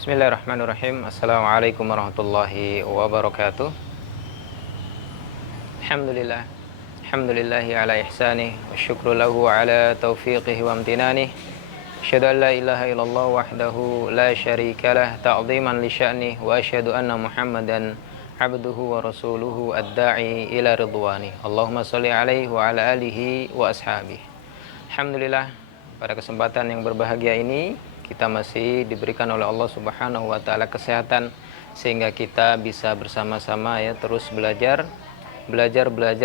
Bismillahirrahmanirrahim. Assalamualaikum warahmatullahi wabarakatuh. Alhamdulillah. Alhamdulillahi ala ihsanih wa syukru lahu ala taufiqihi wa amtinanih. Asyhadu an la ilaha illallah wahdahu la syarikalah ta'ziman li sya'nih wa asyhadu anna Muhammadan abduhu wa rasuluhu ad-da'i ila ridwani. Allahumma shalli alaihi wa ala alihi wa ashabihi. Alhamdulillah, pada kesempatan yang berbahagia ini kita masih diberikan oleh Allah Subhanahu wa taala kesehatan sehingga kita bisa bersama-sama ya terus belajar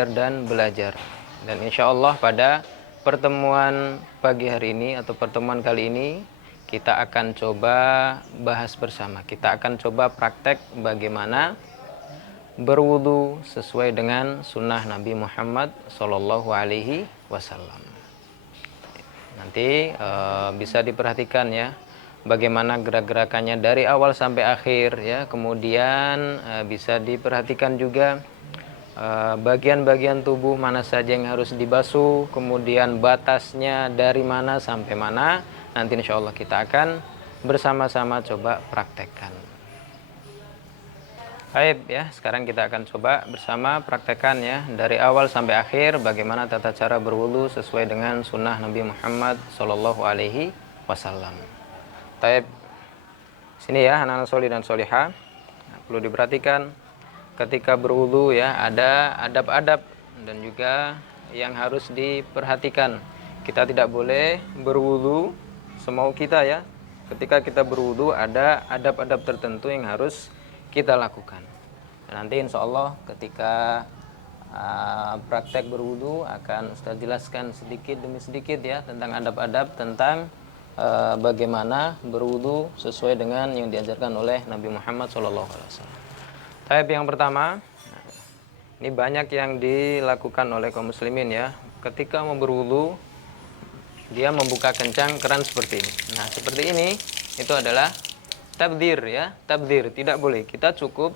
dan belajar. Dan insya Allah pada pertemuan pagi hari ini atau pertemuan kali ini kita akan coba bahas bersama. Kita akan coba praktek bagaimana berwudu sesuai dengan sunnah Nabi Muhammad Sallallahu Alaihi Wasallam. Nanti bisa diperhatikan ya bagaimana gerak-gerakannya dari awal sampai akhir ya. Kemudian bisa diperhatikan juga bagian-bagian tubuh mana saja yang harus dibasuh, kemudian batasnya dari mana sampai mana. Nanti insya Allah kita akan bersama-sama coba praktekkan. Baik ya, sekarang kita akan coba bersama praktekkan ya dari awal sampai akhir bagaimana tata cara berwudu sesuai dengan sunnah Nabi Muhammad Sallallahu Alaihi Wasallam. Baik, sini ya anak-anak solih dan solihah, perlu diperhatikan ketika berwudu ya ada adab-adab dan juga yang harus diperhatikan. Kita tidak boleh berwudu semau kita ya. Ketika kita berwudu ada adab-adab tertentu yang harus kita lakukan. Dan nanti insya Allah ketika praktek berwudu akan Ustaz jelaskan sedikit demi sedikit ya tentang adab-adab tentang bagaimana berwudu sesuai dengan yang diajarkan oleh Nabi Muhammad SAW. Tahap yang pertama, ini banyak yang dilakukan oleh kaum muslimin ya. Ketika mau berwudu dia membuka kencang keran seperti ini. Nah seperti ini itu adalah tabdzir ya, tabdzir tidak boleh. Kita cukup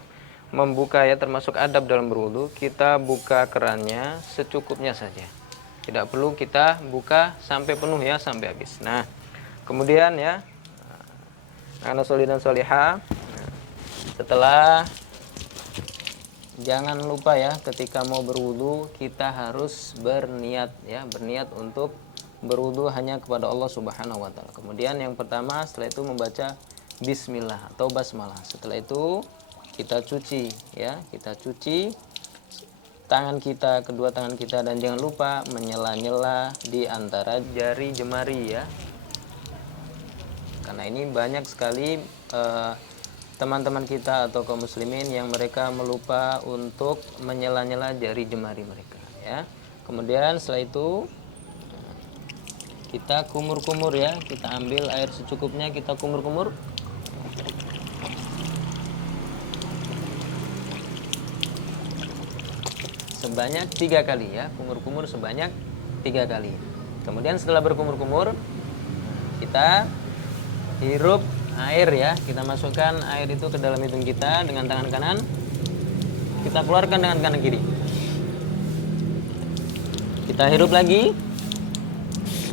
membuka ya, termasuk adab dalam berwudu, kita buka kerannya secukupnya saja. Tidak perlu kita buka sampai penuh ya, sampai habis. Nah, kemudian ya, anak solih dan solihah, setelah jangan lupa ya, ketika mau berwudu kita harus berniat ya, berniat untuk berwudu hanya kepada Allah Subhanahu wa taala. Kemudian yang pertama setelah itu membaca Bismillah atau basmalah. Setelah itu kita cuci ya, kita cuci tangan kita, kedua tangan kita, dan jangan lupa menyela-nyela di antara jari jemari ya. Karena ini banyak sekali teman-teman kita atau kaum muslimin yang mereka melupa untuk menyela-nyela jari jemari mereka ya. Kemudian setelah itu kita kumur-kumur ya, kita ambil air secukupnya, kita kumur-kumur sebanyak 3 kali ya, kumur-kumur sebanyak 3 kali. Kemudian setelah berkumur-kumur kita hirup air ya, kita masukkan air itu ke dalam hidung kita dengan tangan kanan, kita keluarkan dengan kanan kiri. Kita hirup lagi,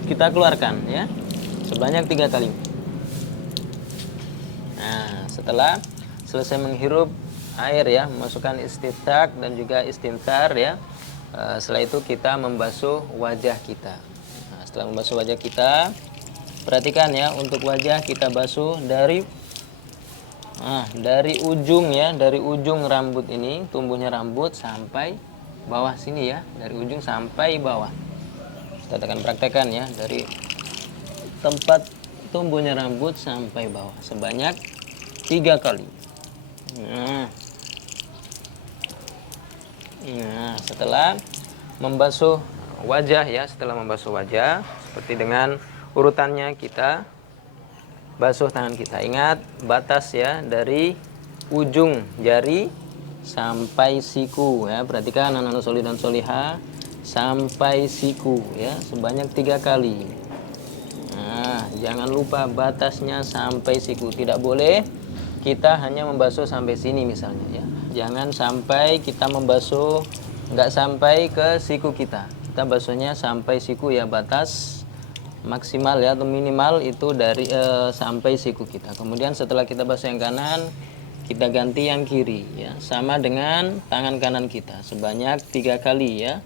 kita keluarkan ya, sebanyak 3 kali. Nah, setelah selesai menghirup air ya, memasukkan istinsak dan juga istinthar ya. Setelah itu kita membasuh wajah kita. Nah, setelah membasuh wajah kita, perhatikan ya, untuk wajah kita basuh dari ujung ya, dari ujung rambut ini, tumbuhnya rambut sampai bawah sini ya, dari ujung sampai bawah. Kita akan praktekkan ya, dari tempat tumbuhnya rambut sampai bawah sebanyak 3 kali. Nah, setelah membasuh wajah ya, setelah membasuh wajah seperti dengan urutannya kita basuh tangan kita. Ingat batas ya, dari ujung jari sampai siku ya. Perhatikan anak-anak solih dan solihah, sampai siku ya, sebanyak 3 kali. Nah, jangan lupa batasnya sampai siku. Tidak boleh kita hanya membasuh sampai sini misalnya ya. Jangan sampai kita membasuh nggak sampai ke siku kita. Kita basuhnya sampai siku ya, batas maksimal ya, atau minimal itu dari sampai siku kita. Kemudian setelah kita basuh yang kanan, kita ganti yang kiri ya, sama dengan tangan kanan kita sebanyak 3 kali ya.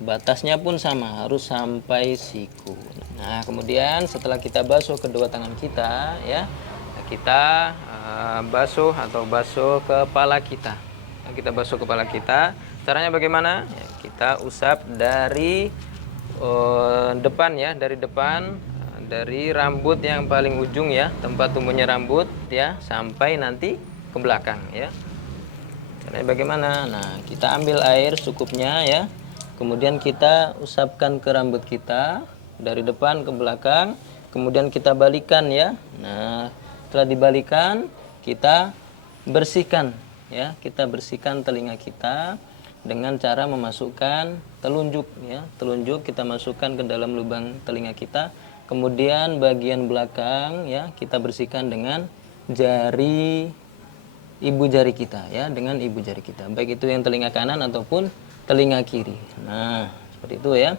Batasnya pun sama, harus sampai siku. Nah, kemudian setelah kita basuh kedua tangan kita ya, kita basuh atau basuh kepala kita. Nah, kita basuh kepala kita. Caranya bagaimana? Ya, kita usap dari depan ya, dari depan, dari rambut yang paling ujung ya, tempat tumbuhnya rambut ya, sampai nanti ke belakang ya. Caranya bagaimana? Nah, kita ambil air secukupnya ya. Kemudian kita usapkan ke rambut kita dari depan ke belakang, kemudian kita balikan ya. Nah, setelah dibalikan, kita bersihkan ya. Kita bersihkan telinga kita dengan cara memasukkan telunjuk ya. Telunjuk kita masukkan ke dalam lubang telinga kita. Kemudian bagian belakang ya, kita bersihkan dengan jari ibu jari kita ya, dengan ibu jari kita. Baik itu yang telinga kanan ataupun telinga kiri. Nah, seperti itu ya.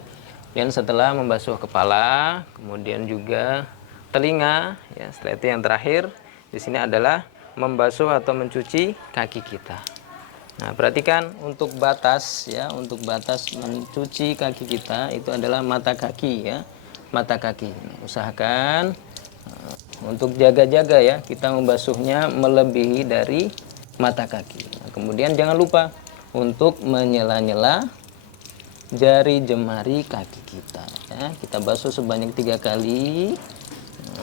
Dan setelah membasuh kepala, kemudian juga telinga ya, setelah itu yang terakhir di sini adalah membasuh atau mencuci kaki kita. Nah, perhatikan untuk batas ya, untuk batas mencuci kaki kita itu adalah mata kaki ya. Mata kaki. Usahakan untuk jaga-jaga ya, kita membasuhnya melebihi dari mata kaki. Nah, kemudian jangan lupa untuk menyela-nyela jari jemari kaki kita ya. Kita basuh sebanyak 3 kali.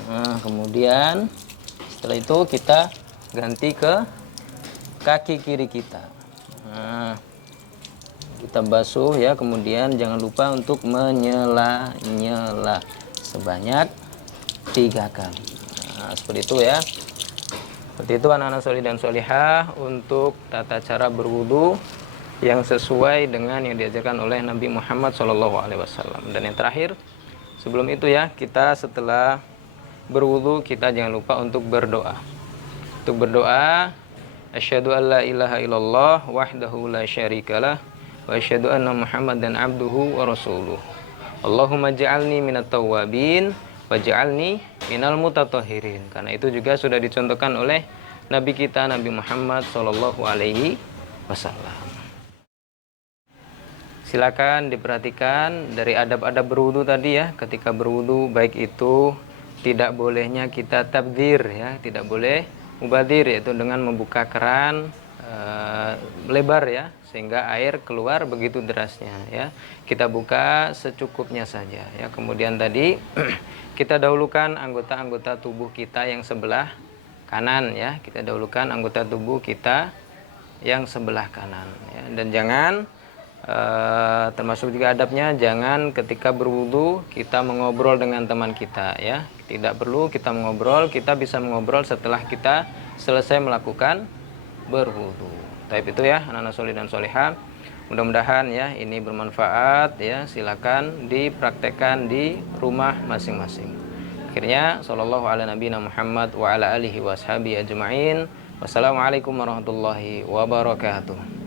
Nah, kemudian setelah itu kita ganti ke kaki kiri kita. Nah, kita basuh ya, kemudian jangan lupa untuk menyela-nyela sebanyak 3 kali. Nah, seperti itu ya. Seperti itu anak-anak solih dan solihah untuk tata cara berwudu yang sesuai dengan yang diajarkan oleh Nabi Muhammad SAW. Dan yang terakhir, sebelum itu ya, kita setelah berwudu kita jangan lupa untuk berdoa. Untuk berdoa, asyhadu alla ilaha illallah wahdahu la syarikalah wa asyhadu anna Muhammadan abduhu wa rasuluh. Allahumma ja'alni minat tawwabin waj'alni minal mutatahhirin. Karena itu juga sudah dicontohkan oleh Nabi kita Nabi Muhammad sallallahu alaihi wasallam. Silakan diperhatikan dari adab-adab berwudu tadi ya. Ketika berwudu baik itu tidak bolehnya kita tabdzir ya, tidak boleh mubadir, yaitu dengan membuka keran lebar ya, sehingga air keluar begitu derasnya ya. Kita buka secukupnya saja ya. Kemudian tadi kita dahulukan anggota-anggota tubuh kita yang sebelah kanan ya. Kita dahulukan anggota tubuh kita yang sebelah kanan ya. Dan jangan termasuk juga adabnya, jangan ketika berwudu kita mengobrol dengan teman kita ya. Tidak perlu kita mengobrol, kita bisa mengobrol setelah kita selesai melakukan berwudu. Tapi itu ya anak-anak solih dan solihah, mudah-mudahan ya ini bermanfaat ya. Silakan dipraktekkan di rumah masing-masing. Akhirnya sallallahu ala nabiyina Muhammad wa ala alihi washabihi ajma'in. Wassalamualaikum warahmatullahi wabarakatuh.